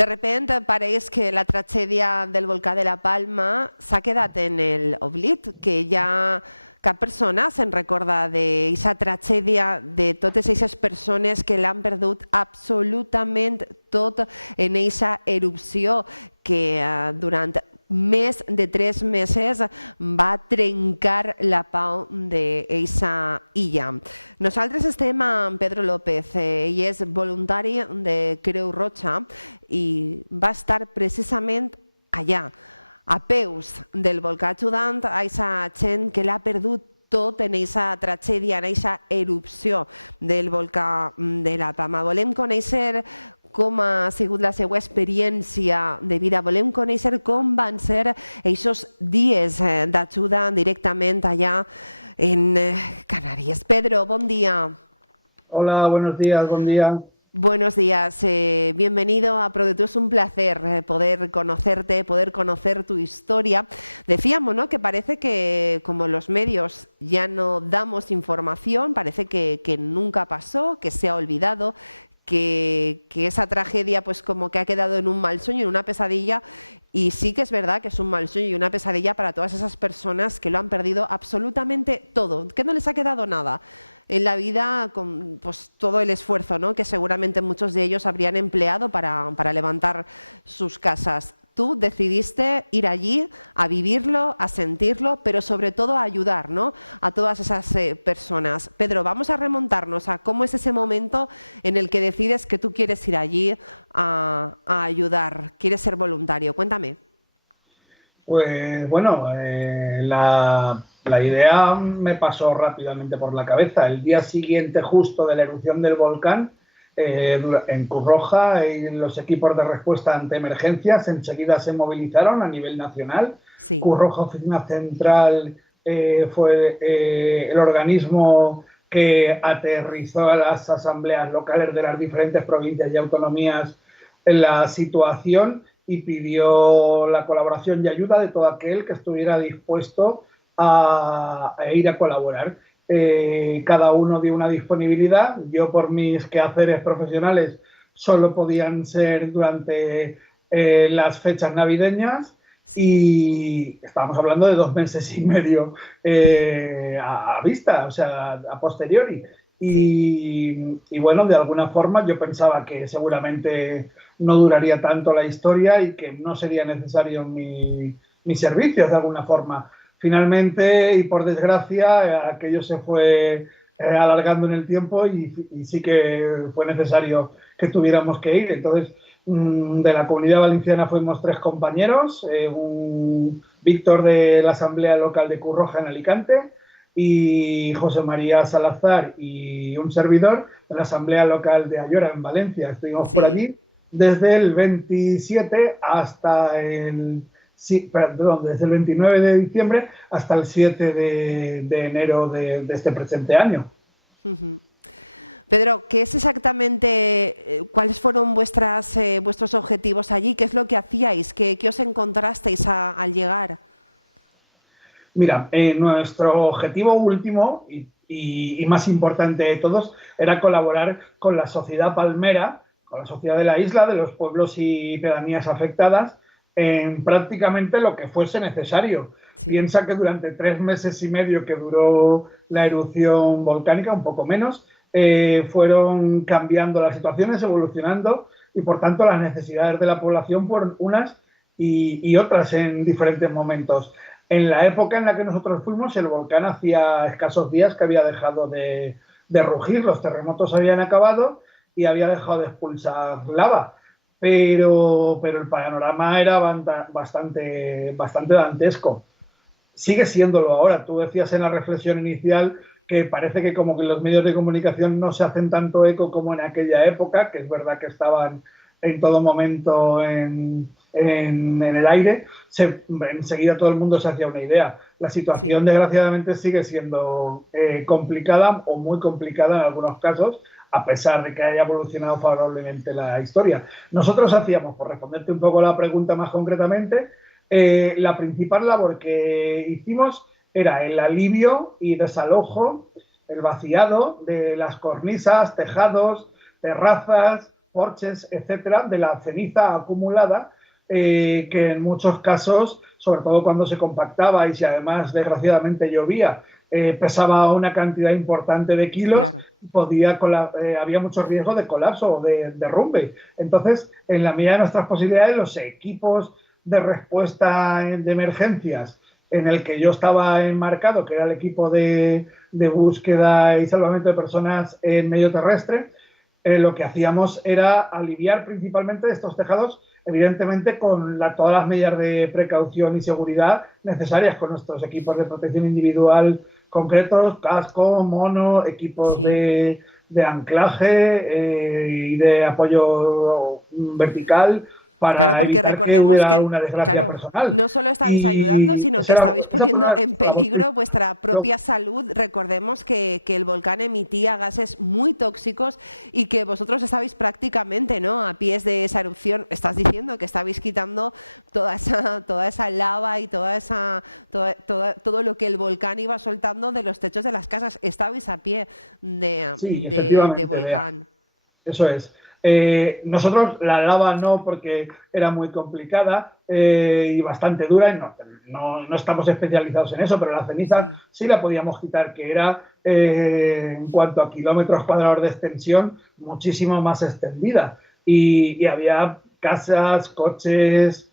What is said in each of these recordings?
De repente pareix que la tragèdia del volcà de la Palma s'ha quedat en l'oblit, que ja cap persona se'n recorda d'aquesta tragèdia, de totes aquestes persones que l'han perdut absolutament tot en aquesta erupció que durant més de 3 mesos va trencar la pau d'aquesta illa. Nosaltres estem amb Pedro López, ell és voluntari de Creu Roja i va estar precisament allà, a peus del volcà, ajudant a aquesta gent que l'ha perdut tot en aquesta tragèdia, en aquesta erupció del volcà de la Palma. Volem conèixer com ha sigut la seva experiència de vida. Volem conèixer com van ser aquests dies d'ajuda directament allà en Canàries. Pedro, bon dia. Hola, buenos días, buen día. Buenos días, bienvenido a ProDetour. Es un placer poder conocerte, poder conocer tu historia. Decíamos, ¿no?, que parece que como los medios ya no damos información, parece que nunca pasó, que se ha olvidado, que esa tragedia pues como que ha quedado en un mal sueño, en una pesadilla, y sí que es verdad que es un mal sueño y una pesadilla para todas esas personas que lo han perdido absolutamente todo, que no les ha quedado nada en la vida, con pues todo el esfuerzo, ¿no?, que seguramente muchos de ellos habrían empleado para levantar sus casas. Tú decidiste ir allí a vivirlo, a sentirlo, pero sobre todo a ayudar, ¿no?, a todas esas personas. Pedro, vamos a remontarnos a cómo es ese momento en el que decides que tú quieres ir allí a ayudar, quieres ser voluntario. Cuéntame. Pues bueno, la idea me pasó rápidamente por la cabeza. El día siguiente justo de la erupción del volcán, en Cruz Roja y los equipos de respuesta ante emergencias enseguida se movilizaron a nivel nacional. Sí. Cruz Roja Oficina Central fue el organismo que aterrizó a las asambleas locales de las diferentes provincias y autonomías en la situación y pidió la colaboración y ayuda de todo aquel que estuviera dispuesto a ir a colaborar. Cada uno dio una disponibilidad. Yo, por mis quehaceres profesionales, solo podían ser durante las fechas navideñas. Sí. Y estábamos hablando de 2 meses y medio a vista, o sea, a posteriori. Y bueno, de alguna forma yo pensaba que seguramente no duraría tanto la historia y que no sería necesario mis servicios de alguna forma. Finalmente, y por desgracia, aquello se fue alargando en el tiempo y sí que fue necesario que tuviéramos que ir. Entonces, de la Comunidad Valenciana fuimos 3 compañeros, Víctor de la Asamblea Local de Cruz Roja en Alicante y José María Salazar y un servidor de la Asamblea Local de Ayora en Valencia. Estuvimos por allí desde el 27 hasta desde el 29 de diciembre hasta el 7 de enero de este presente año. Pedro, ¿qué es exactamente, cuáles fueron vuestros objetivos allí? ¿Qué es lo que hacíais? ¿Qué os encontrasteis al llegar? Mira, nuestro objetivo último y más importante de todos era colaborar con la sociedad palmera, con la sociedad de la isla, de los pueblos y pedanías afectadas, en prácticamente lo que fuese necesario. Sí. Piensa que durante 3 meses y medio que duró la erupción volcánica, un poco menos, fueron cambiando las situaciones, evolucionando y por tanto las necesidades de la población por unas y otras en diferentes momentos. En la época en la que nosotros fuimos, el volcán hacía escasos días que había dejado de rugir, los terremotos habían acabado y había dejado de expulsar lava. Pero el panorama era bastante dantesco. Sigue siéndolo ahora. Tú decías en la reflexión inicial que parece que como que los medios de comunicación no se hacen tanto eco como en aquella época, que es verdad que estaban en todo momento en el aire. Enseguida todo el mundo se hacía una idea. La situación, desgraciadamente, sigue siendo complicada o muy complicada en algunos casos, a pesar de que haya evolucionado favorablemente la historia. Nosotros hacíamos, por responderte un poco la pregunta más concretamente, la principal labor que hicimos era el alivio y desalojo, el vaciado de las cornisas, tejados, terrazas, porches, etcétera, de la ceniza acumulada, que en muchos casos, sobre todo cuando se compactaba y si además desgraciadamente llovía, pesaba una cantidad importante de kilos, claro. había mucho riesgo de colapso o de derrumbe. Entonces, en la medida de nuestras posibilidades, los equipos de respuesta de emergencias en el que yo estaba enmarcado, que era el equipo de búsqueda y salvamento de personas en medio terrestre, lo que hacíamos era aliviar principalmente estos tejados, evidentemente con todas las medidas de precaución y seguridad necesarias, con nuestros equipos de protección individual concretos, casco, mono, equipos Sí. de anclaje y de apoyo vertical Claro, para porque evitar que recordemos hubiera que, una desgracia claro, personal. no solo estabais ayudando, Y sino que estabais esa fue poniendo en la peligro vuestra pero, propia salud. Recordemos que el volcán emitía gases muy tóxicos y que vosotros estabais prácticamente, ¿no?, a pies de esa erupción. Estás diciendo que estabais quitando toda esa lava y todo lo que el volcán iba soltando de los techos de las casas. Estabais a pie sí, de efectivamente, Bea. volcán. Eso es. Nosotros la lava no, porque era muy complicada y bastante dura, y no estamos especializados en eso, pero la ceniza Sí, sí la podíamos quitar, que era, en cuanto a kilómetros cuadrados de extensión, muchísimo más extendida. Y había casas, coches,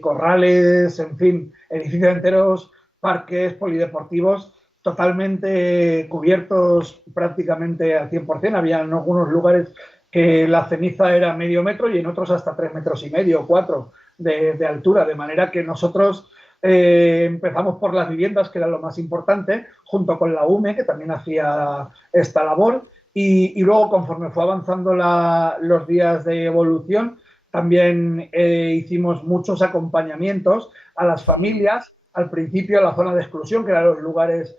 corrales, en fin, edificios madre mía. enteros, parques polideportivos totalmente cubiertos prácticamente al 100%. Había en algunos lugares que la ceniza era medio metro y en otros hasta 3,5 metros o 4 de altura, de manera que nosotros empezamos por las viviendas, que era lo más importante, junto con la UME, que también hacía esta labor, y luego, conforme fue avanzando los días de evolución, también hicimos muchos acompañamientos a las Sí, familias, al principio a la zona de exclusión, que eran los lugares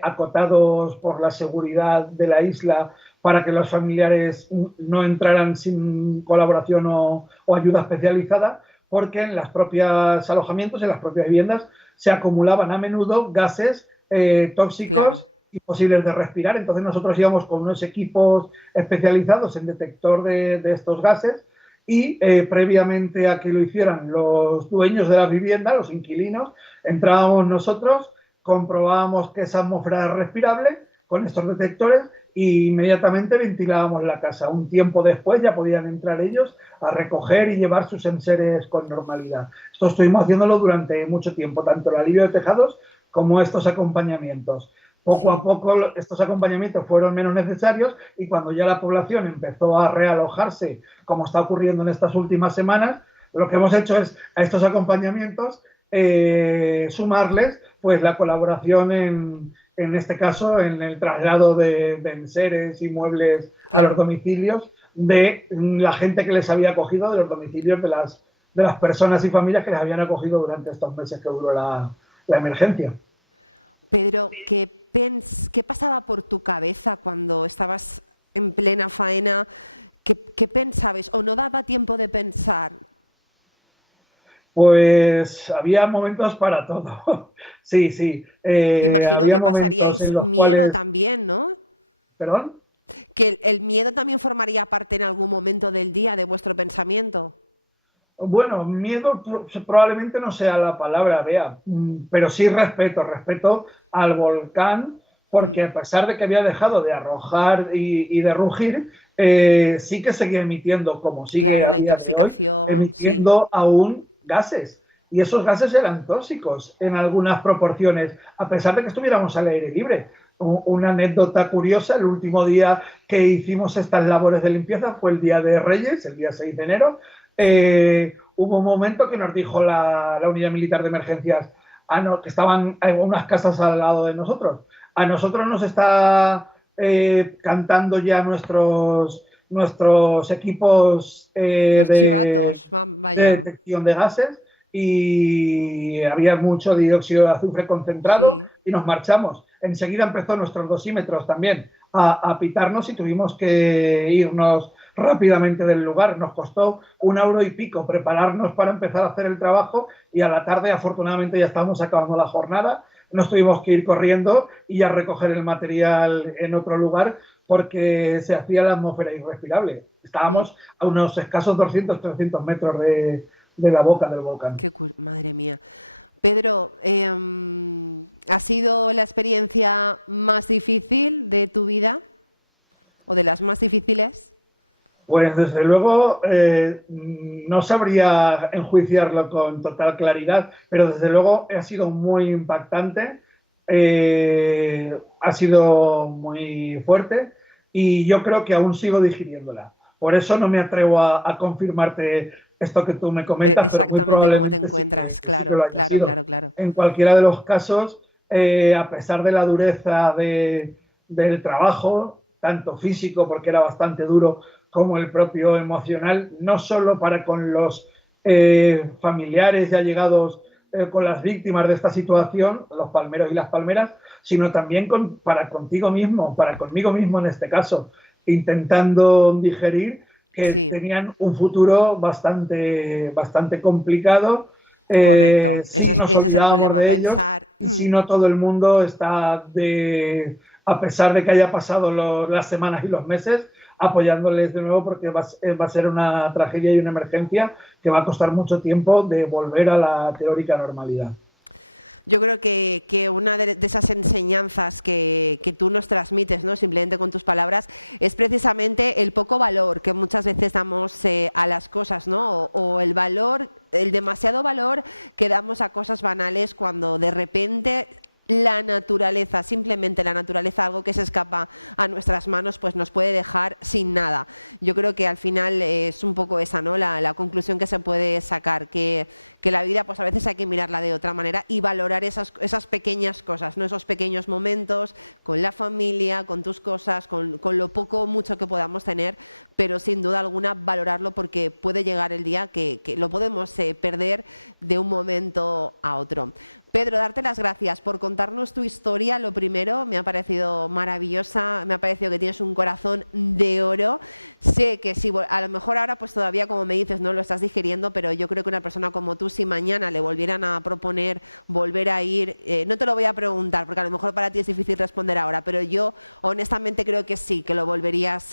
acotados por la seguridad de la isla para que los familiares no entraran sin colaboración o ayuda especializada, porque en los propios alojamientos, en las propias viviendas, se acumulaban a menudo gases claro. tóxicos imposibles de respirar. Entonces nosotros íbamos con unos equipos especializados en detector de estos gases y previamente a que lo hicieran los dueños de la vivienda, los inquilinos, entrábamos nosotros, comprobábamos que esa atmósfera era respirable con estos detectores e inmediatamente ventilábamos la casa. Un tiempo después ya podían entrar ellos a recoger y llevar sus enseres con normalidad. Esto estuvimos haciéndolo durante mucho tiempo, tanto el alivio de tejados como estos acompañamientos. Poco a Sí. poco estos acompañamientos fueron menos necesarios y cuando ya la población empezó a realojarse, como está ocurriendo en estas últimas semanas, lo que hemos hecho es a estos acompañamientos sumarles pues la colaboración en este caso en el traslado de enseres y muebles a los Claro. domicilios de la gente que les había acogido, de los domicilios de las personas y familias que les habían acogido durante estos meses que duró la emergencia. Pedro, ¿qué pasaba por tu cabeza cuando estabas en plena faena? ¿Qué pensabas? ¿O no daba tiempo de pensar? Pues había momentos para todo. Sí, sí. Imagino Había que momentos en pasaríais los miedo cuales... también, ¿no? ¿Perdón? Que el miedo también formaría parte en algún momento del día de vuestro pensamiento. Bueno, miedo probablemente no sea la palabra, Bea, pero sí respeto, respeto al volcán, Mm, porque a pesar de que había dejado de arrojar y de rugir, sí que seguía emitiendo, como sigue claro, a la día de hoy, intoxicación, sí. emitiendo aún gases. Y esos gases eran tóxicos en algunas proporciones, a pesar de que estuviéramos al aire libre. Una anécdota curiosa, el último día que hicimos estas labores de limpieza fue el día de Reyes, el día 6 de enero, Sí, hubo un momento que nos dijo la unidad militar de emergencias, no, que estaban unas casas al lado de nosotros. A nosotros nos está cantando ya nuestros equipos los chivatos, de vaya, detección de gases y había mucho dióxido de azufre concentrado sí. y nos marchamos. enseguida empezó nuestros dosímetros también a pitarnos y tuvimos que irnos rápidamente del lugar. Nos costó 1 € y pico prepararnos para empezar a hacer el trabajo y a la tarde, afortunadamente, ya estábamos acabando la jornada. Nos tuvimos que ir corriendo y a recoger el material en otro lugar porque se hacía la atmósfera irrespirable. Estábamos a unos escasos 200-300 metros de la boca del volcán. Madre mía. Pedro, ¿ha sido la experiencia más difícil de tu vida o de las más difíciles? Pues desde luego no sabría enjuiciarlo con total claridad, pero desde luego ha sido muy impactante, ha sido muy fuerte y yo creo que aún sigo digiriéndola. Por eso no me atrevo a confirmarte esto que tú me comentas. Exactamente cómo te encuentras, claro. En cualquiera de los casos, a pesar de la dureza del trabajo, tanto físico, porque era bastante duro, como el propio emocional, no solo para con los familiares y allegados con las víctimas de esta situación, los palmeros y las palmeras, sino también para contigo mismo, para conmigo mismo en este caso, intentando digerir que tenían un futuro bastante complicado. Correcto, ese es el problema, pensar. Si no todo el mundo está, a pesar de que haya pasado las semanas y los meses, apoyándoles de nuevo, porque va a ser una tragedia y una emergencia que va a costar mucho tiempo de volver a la teórica normalidad. Yo creo que una de esas enseñanzas que tú nos transmites, ¿no?, simplemente con tus palabras, es precisamente el poco valor que muchas veces damos a las cosas, ¿no? O el demasiado valor que damos a cosas banales cuando de repente la naturaleza, simplemente la naturaleza, algo que se escapa a nuestras manos, pues nos puede dejar sin nada. Yo creo que al final es un poco esa, ¿no?, la conclusión que se puede sacar, que la vida pues a veces hay que mirarla de otra manera y valorar esas pequeñas cosas, ¿no?, esos pequeños momentos con la familia, con tus cosas, con lo poco o mucho que podamos tener, pero sin duda alguna valorarlo, porque puede llegar el día que lo podemos perder de un momento a otro. Pedro, darte las gracias por contarnos tu historia. Lo primero, me ha parecido maravillosa, me ha parecido que tienes un corazón de oro. Sé que si a lo mejor ahora pues todavía, como me dices, no lo estás digiriendo, pero yo creo que una persona como tú, si mañana le volvieran a proponer volver a ir, no te lo voy a preguntar porque a lo mejor para ti es difícil responder ahora, pero yo honestamente creo que sí, que lo volverías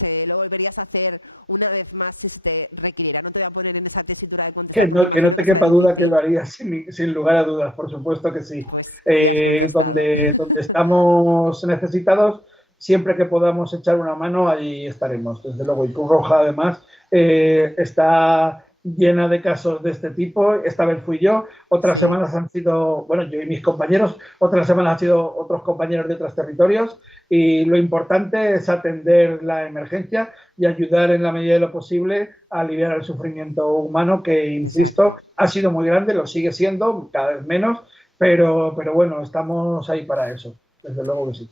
a hacer una vez más si se te requiriera. No te voy a poner en esa tesitura de contestar porque imagino que será difícil. Que lo haría sin lugar a dudas, por supuesto que sí. Pues ya has contestado. Donde estamos necesitados, siempre que podamos echar una mano, ahí estaremos, desde luego. Y Cruz Roja, además, está llena de casos de este tipo. Esta vez fui yo, otras semanas han sido, bueno, yo y mis compañeros, otras semanas han sido otros compañeros de otros territorios, y lo importante es atender la emergencia y ayudar en la medida de lo posible a aliviar el sufrimiento humano, que, insisto, ha sido muy grande, lo sigue siendo, cada vez menos, pero bueno, estamos ahí para eso, desde luego que sí.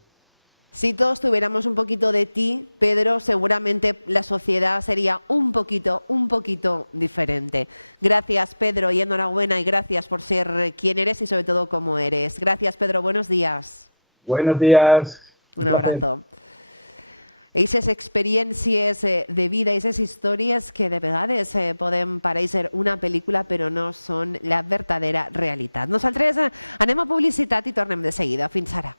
Si todos tuviéramos un poquito de ti, Pedro, seguramente la sociedad sería un poquito diferente. Gracias, Pedro, y enhorabuena, y gracias por ser quien eres y sobre todo cómo eres. Gracias, Pedro, buenos días. Buenos días. Un abrazo. Esas experiències de vida, esas històries que de vegades poden parèixer una pel·lícula però no són la verdadera realitat. Nosaltres anem a publicitat i tornem de seguida. Fins ara.